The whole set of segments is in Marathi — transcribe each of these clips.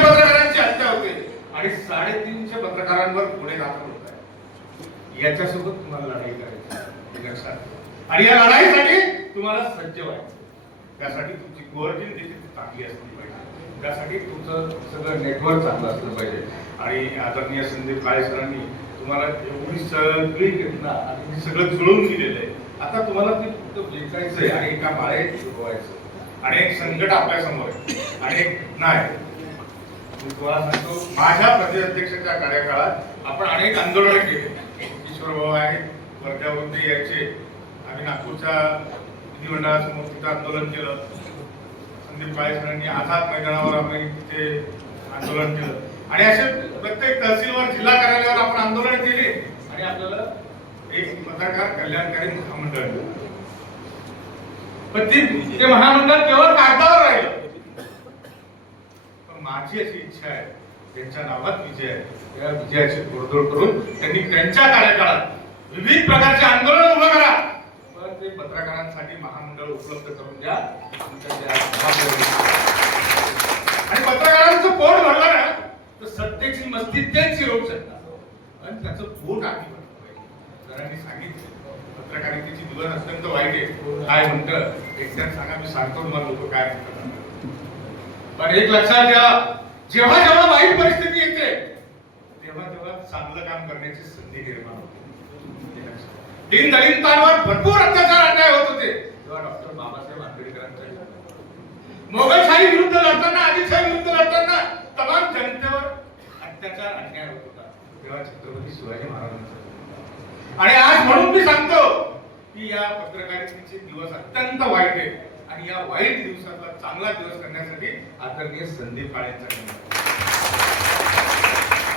पत्रकारांची हत्या होते आणि 350 पत्रकारांवर गुन्हे दाखल होत आहे. याच्यासोबत तुम्हाला लढाई करायची लक्षात. आणि या लढाईसाठी तुम्हाला सज्ज व्हायचं. त्यासाठी तुमची कोऑर्डिनेशन देखील चांगली असली पाहिजे. त्यासाठी तुमचं सगळं नेटवर्क चांगलं असलं पाहिजे. आणि आदरणीय संदीप काळे सरांनी तुम्हाला एवढी सगळी घटना आणि सगळं जुळवून दिलेलं आहे. आता तुम्हाला ते फक्त जिंकायचंय आणि एका माळेत शिकवायचं. आणि एक संकट आपल्या समोर आहे आणि एक घटना आहे. मी तुम्हाला सांगतो, माझ्या प्रदेशाध्यक्षाच्या कार्यकाळात आपण अनेक आंदोलन केले. किशोर भाऊ आहेत, वर्ध्यावरून यायचे. आम्ही नागपूरच्या विधिमंडळासमोर तिथं आंदोलन केलं. संदीप काळे सरांनी आझाद मैदानावर आम्ही तिथे आंदोलन केलं. आणि असे प्रत्येक तहसीलवर, जिल्हा कार्यालयावर आपण आंदोलन केले. आणि आपल्याला एक पत्रकार कल्याणकारी महामंडळ मिळालं. पण ते महामंडळ केवळ कागदावर राहिलं. पण माझी अशी इच्छा आहे, त्यांच्या नावात विजय आहे, त्या विजयाची घोडदौड करून त्यांनी त्यांच्या कार्यकाळात विविध प्रकारचे आंदोलन उभं करा. पण ते पत्रकारांसाठी महामंडळ उपलब्ध करून द्या. आणि पत्रकारांचं पोट भरलं ना तर सत्तेची मस्ती तेच शिरवू शकतात. आणि त्याचं पोट आधी भरलं पाहिजे. सरांनी सांगितलं पत्रकारितेची दिवस अत्यंत वाईट आहे. काय म्हणतं एकदा सांगा, मी सांगतो तुम्हाला लोक काय म्हणतात. पण एक लक्षात घ्या, जेव्हा जेव्हा वाईट परिस्थिती येते तेव्हा तेव्हा चांगलं काम करण्याची संधी निर्माण होते. दलितांवर भरपूर अत्याचार अन्याय होत होते तेव्हा डॉक्टर बाबासाहेब आंबेडकरांच्या मोगलशाही विरुद्ध लढताना, आदिलशाही विरुद्ध लढताना तमाम जनतेवर अत्याचार अन्याय होत होता तेव्हा छत्रपती शिवाजी महाराजांचा. आणि आज म्हणून मी सांगतो की या पत्रकारितेचे दिवस अत्यंत वाईट आहे. आणि या वाईट दिवसातला चांगला दिवस करण्यासाठी आदरणीय संदीप काळेंचा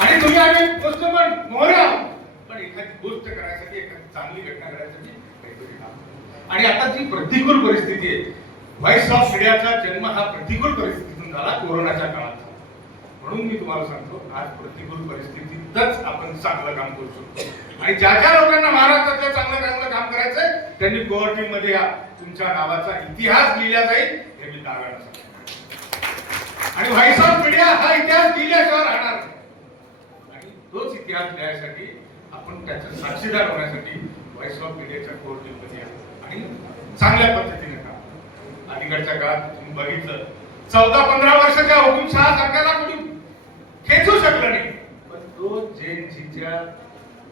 आणि तुम्ही आम्ही गोष्ट पण मोहरा. पण एखादी गोष्ट करायसाठी, एखादी चांगली घटना करायसाठी काहीतरी काम. आणि आता जी प्रतिकूल परिस्थिती आहे, व्हॉइस ऑफ मीडियाचा जन्म हा प्रतिकूल परिस्थितीतून झाला, कोरोनाच्या काळात. म्हणून मी तुम्हाला सांगतो, आज प्रतिकूल परिस्थितीतच आपण चांगलं काम करू शकतो. आणि ज्या ज्या लोकांना महाराष्ट्रातलं चांगलं काम करायचंय त्यांनी कोर टीम मध्ये या. तुमच्या नावाचा इतिहास लिहिला जाईल हे मी दाव्यानं सांगतो. आणि व्हॉइस ऑफ मीडिया हा इतिहास लिहिल्याशिवाय राहणार नाही. आणि तोच इतिहास लिहायसाठी आपण त्याचा साक्षीदार होण्यासाठी व्हॉइस ऑफ मीडियाच्या कोर टीम मध्ये या आणि चांगल्या पद्धतीने काम. अलीकडच्या काळात तुम्ही बघितलं 14-15 वर्षाच्या हुकुमशहा सरकारला कोणी खेचू शकलं नाही. पण तो जेएनसीच्या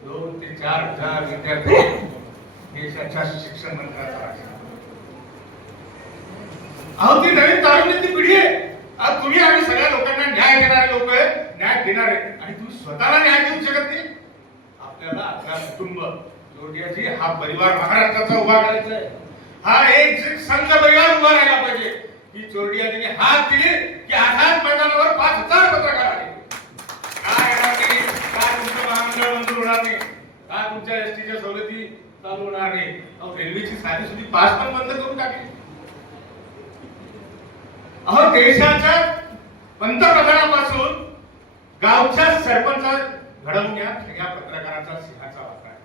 2 ते 4 हजार विद्यार्थी देशाच्या शिक्षण मंत्र्याचा आहे. अहो, ती नवीन तारुण्याची पिढी आहे. आज तुम्ही आम्ही सगळ्या लोकांना न्याय देणारे लोक आहे, न्याय देणारे. आणि तुम्ही स्वतःला न्याय देऊ शकत नाही. आपल्याला आपला कुटुंब जोडियाची हा परिवार महाराष्ट्राचा उभा करायचा आहे. हा एक संघ परिवार उभा राहिला पाहिजे. की चोरडियाने हात दिले की आझाद मैदानावर 5000 पत्रकार आले. काय येणार नाही, काय तुमचं महामंडळ मंजूर होणार नाही, काय तुमच्या एसटीच्या सवलती चालू होणार नाही. रेल्वेची साधी सुधी पास पण बंद करून टाकली. अहो, देशाच्या पंतप्रधानापासून गावच्या सरपंच घडवण्यात या पत्रकाराचा सिंहाचा वाटा आहे.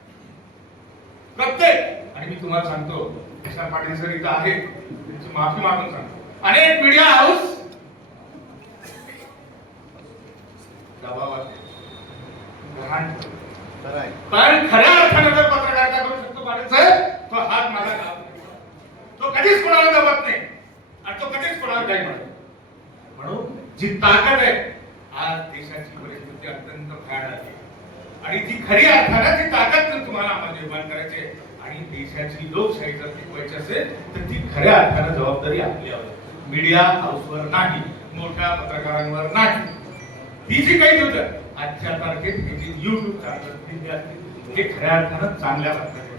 प्रत्येक. आणि मी तुम्हाला सांगतो, कृष्णा पाटील सर इथं आहे, त्यांची माफी मागून सांगतो. अनेक मीडिया हाऊस दबावात पण खऱ्या अर्थाने जर पत्रकारिता करू शकतो पाटील साहेब, तो हात माझा घालत नाही. तो कधीच कोणाला दबत नाही आणि तो कधीच कोणाला काही म्हणत. म्हणून जी ताकद आहे, आज देशाची परिस्थिती अत्यंत भयानक आहे. आणि ती खरी अर्थाने ती ताकद जर तुम्हाला आम्हाला निर्माण करायची आणि देशाची लोकशाही जर टिकवायची असेल तर ती खऱ्या अर्थाने जबाबदारी आपल्यावर, मीडिया हाऊसवर नाही, मोठ्या पत्रकारांवर नाही. ही जी काही होतं आजच्या तारखेत हे जे युट्यूब चॅनल हे खऱ्या अर्थानं चांगल्या पद्धतीने